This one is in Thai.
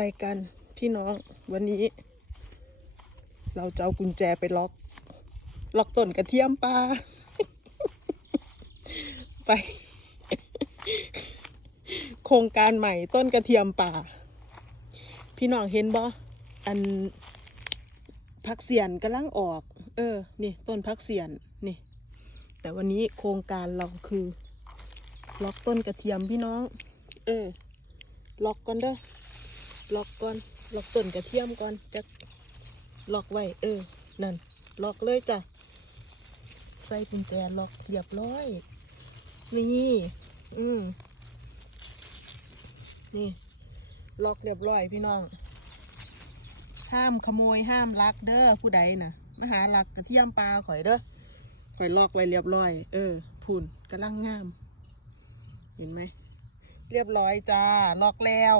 ไปกันพี่น้องวันนี้ เราจะเอากุญแจไปล็อก ล็อกต้นกระเทียมปลาไป โครงการใหม่ต้นกระเทียมป่า พี่น้องเห็นบ่อันพักเสียนกำลังออก เออ นี่ ต้นพักเสียนนี่ แต่วันนี้โครงการเราคือ ล็อกต้นกระเทียมพี่น้อง เออ ล็อกก่อนเด้อ ล็อกก่อนล็อกต้นกระเทียมก่อนจะล็อกไว้เออ นั่น ล็อกเลยจ้ะ ใส่กุญแจล็อกเรียบร้อย นี่ อืม นี่ ล็อกเรียบร้อยพี่น้อง ห้ามขโมยห้ามลักเด้อผู้ใดนะมาหาลักกระเทียมปลาข่อยเด้อข่อยล็อกไว้เรียบร้อย เออพุ่นกำลังงาม เห็นไหม เรียบร้อยจ้า ล็อกแล้ว